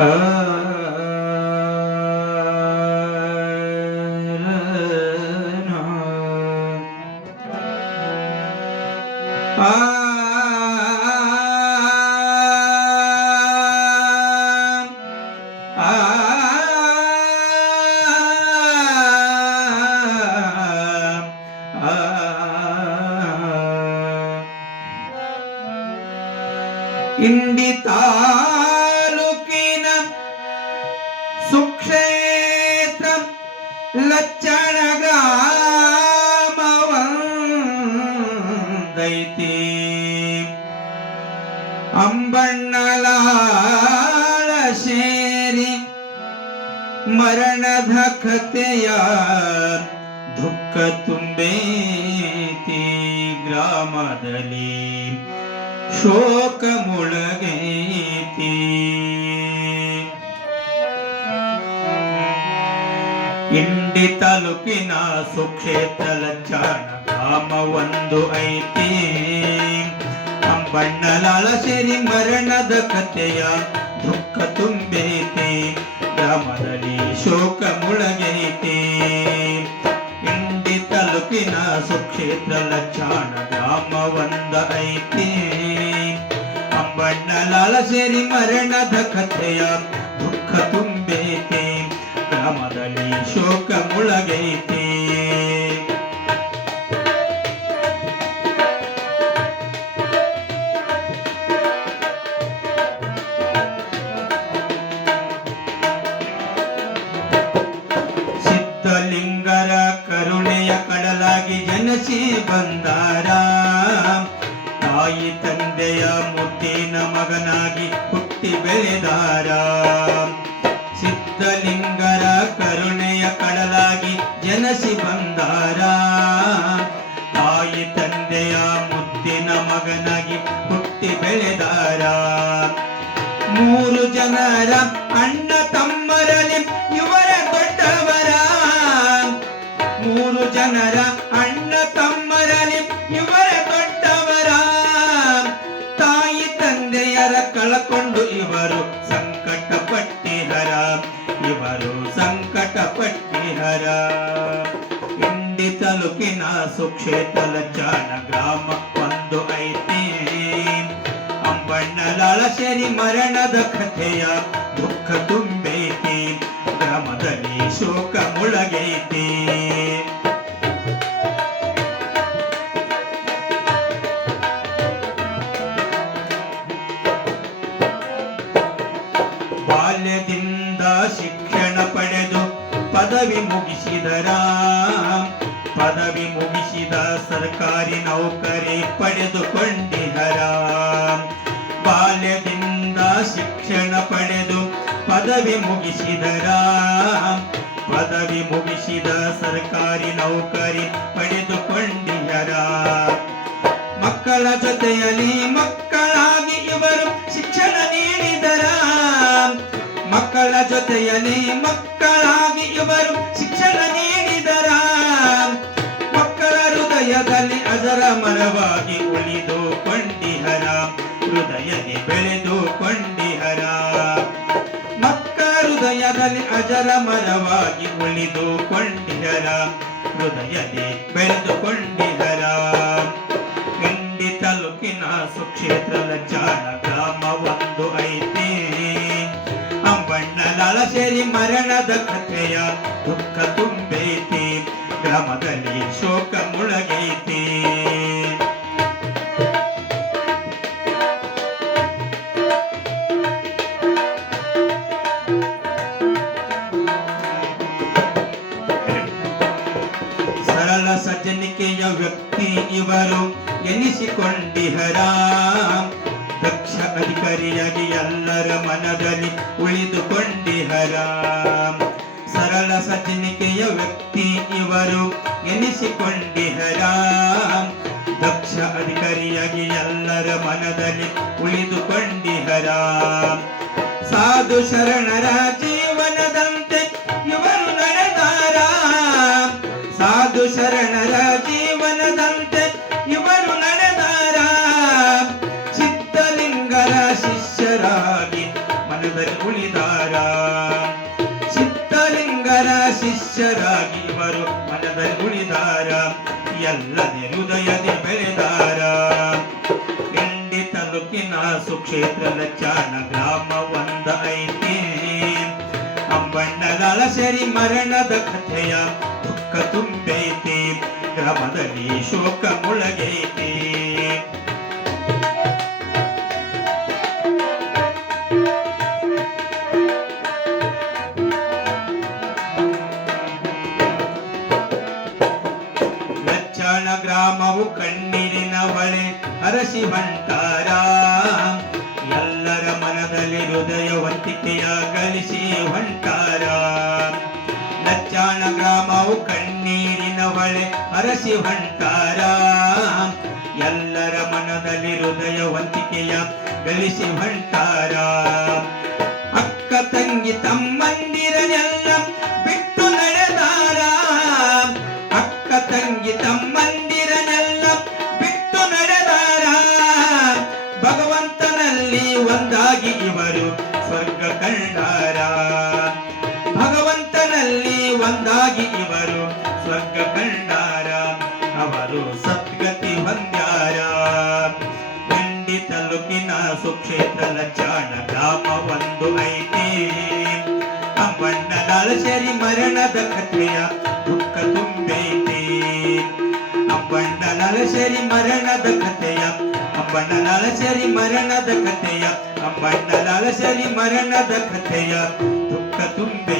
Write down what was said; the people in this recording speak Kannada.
ಇಂಡಿ ಲಚ್ಚಣ ಗ್ರಾಮವಂದೈತಿ ಅಂಬಣ್ಣಲಾಳ ಸೇರಿ ಮರಣದ ಕಥೆಯ ದುಃಖ ತುಂಬೇತಿ ಗ್ರಾಮದಲ್ಲಿ ಶೋಕ ಮುಳಗೈತಿ ಇಂಡಿ ತಾಲೂಕಿನ ಸುಕ್ಷೇತ್ರ ಲಚ್ಚಾಣ ಗ್ರಾಮ ಒಂದು ಐತಿ. ಅಂಬಣ್ಣಲಾಳ ಸೇರಿ ಮರಣದ ಕಥೆಯ ದುಃಖ ತುಂಬೈತಿ. ಗ್ರಾಮದಲ್ಲಿ ಶೋಕ ಮುಳಗೈತಿ. ಇಂಡಿ ತಾಲೂಕಿನ ಸುಕ್ಷೇತ್ರ ಲಚ್ಚಾಣ ಗ್ರಾಮ ಒಂದ ಐತಿ. ಅಂಬಣ್ಣಲಾಳ ಸೇರಿ ಮರಣದ ಕಥೆಯ ದುಃಖ ತುಂಬೈತಿ. ಗ್ರಾಮದಲ್ಲಿ ಶೋಕ ಮುಳಗೈತೆ ಸಿದ್ಧಲಿಂಗರ ಕರುಣೆಯ ಕಡಲಾಗಿ ಜನಸಿ ಬಂದಾರ. ತಾಯಿ ತಂದೆಯ ಮುದ್ದಿನ ಮಗನಾಗಿ ಹುಟ್ಟಿ ಬೆಳೆದಾರ. ಜನಸಿ ಬಂದಾರ ತಾಯಿ ತಂದೆಯ ಮುತ್ತಿನ ಮಗನಾಗಿ ಹುಟ್ಟಿ ಬೆಳೆದಾರ. ಮೂರು ಜನರ ಅಣ್ಣ ತಮ್ಮರಲ್ಲಿ ಇವರ ದೊಡ್ಡವರ. ಮೂರು ಜನರ ಅಣ್ಣ ತಮ್ಮರಲ್ಲಿ ಇವರ ದೊಡ್ಡವರ. ತಾಯಿ ತಂದೆಯರ ಕಳಕೊಂಡು ಇವರು ಸಂಕಟ ಪಟ್ಟಿದರ ಇವರು ಸಂಕಟ ಸುಕ್ಷೇತ್ರ ಜಾಣ ಗ್ರಾಮ ಒಂದು ಐತಿ. ಅಂಬಣ್ಣಲಾಳ ಶರಿ ಮರಣದ ಕಥೆಯ ದುಃಖ ತುಂಬೈತಿ ಗ್ರಾಮದಲ್ಲಿ ಶೋಕ ಮುಳಗೈತಿ. ಪದವಿ ಸರ್ಕಾರಿ ನೌಕರಿ ಪಡೆದುಕೊಂಡಿಹರ ಬಾಲ್ಯದಿಂದ ಶಿಕ್ಷಣ ಪಡೆದು ಪದವಿ ಮುಗಿಸಿದರ. ಪದವಿ ಮುಗಿಸಿದ ಸರ್ಕಾರಿ ನೌಕರಿ ಪಡೆದುಕೊಂಡಿಹರ ಹೃದಯದಲ್ಲಿ ಮನವಾಗಿ ಮರವಾಗಿ ಉಳಿದು ಕೊಂಡಿಹರ ಹೃದಯದಿ ಬೆಳೆದುಕೊಂಡಿಹರ ಇಂಡಿ ತಾಲೂಕಿನ ಸುಕ್ಷೇತ್ರದ ಚಾರ ಗ್ರಾಮ ಒಂದು ಐತಿ. ಅಂಬಣ್ಣಲಾಳ ಸೇರಿ ಮರಣದ ಕಥೆಯ ದುಃಖ ತುಂಬೈತಿ ಗ್ರಾಮದಲ್ಲಿ ಶೋಕ ಮುಳಗೈತಿ. ಅಧಿಕಾರಿಯಾಗಿ ಎಲ್ಲರ ಮನದಲ್ಲಿ ಉಳಿದುಕೊಂಡಿಹರ ಸರಳ ಸಜ್ಜನಿಕೆಯ ವ್ಯಕ್ತಿ ಇವರು ಎನಿಸಿಕೊಂಡಿಹರ ದಕ್ಷ ಅಧಿಕಾರಿಯಾಗಿ ಎಲ್ಲರ ಮನದಲ್ಲಿ ಉಳಿದುಕೊಂಡಿಹರ ಸಾಧು ಶರಣರ ತ್ಯಾಗದಲ್ಲಿ ಉಳಿದಾರ ಎಲ್ಲನೆ ಹೃದಯದಿ ಬೆಳೆದಾರ. ಗಿಂಡಿ ತಾಲೂಕಿನ ಸುಕ್ಷೇತ್ರದ ಚಾನ ಗ್ರಾಮ ಒಂದ ಐತಿ ಅಂಬಣ್ಣದಾಳ ಸರಿ ಮರಣದ ಕಥೆಯ ದುಃಖ ತುಂಬೈತಿ, ಗ್ರಾಮದಲ್ಲಿ ಶೋಕ ಗ್ರಾಮವು ಕಣ್ಣೀರಿನ ಬಳೆ ಅರಸಿ ಬಂಟಾರ. ಎಲ್ಲರ ಮನದಲ್ಲಿ ಹೃದಯ ವಂತಿಕೆಯ ಗಳಿಸಿ ಹೊಂಟಾರ. ನಚ್ಚಾಣ ಗ್ರಾಮವು ಕಣ್ಣೀರಿನ ಬಳೆ ಅರಸಿ ಹೊಂಟಾರ. ಎಲ್ಲರ ಮನದಲ್ಲಿ ಹೃದಯ ವಂತಿಕೆಯ ಗಳಿಸಿ ಹೊಂಟಾರ. ಅಕ್ಕ ತಂಗಿ ತಮ್ಮಂದಿರನೆಲ್ಲ ಅವರು ಸದ್ಗತಿ ಹೊಂದ್ಯಾರ ಗಂಡಿ ತಾಲೂಕಿನ ಸುಕ್ಷೇತ್ರ ಲಚ್ಚಾಣ ಗ್ರಾಮ ಒಂದು ಐತಿ ಅಂಬಣ್ಣದಾಳ ಸೇರಿ ಮರಣದ ಕಥೆಯ ದುಃಖ ತುಂಬೈತಿ ಅಂಬಣ್ಣದಾಳ ಸೇರಿ ಮರಣದ ಕಥೆಯ ಅಂಬಣ್ಣದಾಳ ಸೇರಿ ಮರಣದ ಕಥೆಯ ಅಂಬಣ್ಣದಾಳ ಸೇರಿ ಮರಣದ ಕಥೆಯ ದುಃಖ ತುಂಬೆ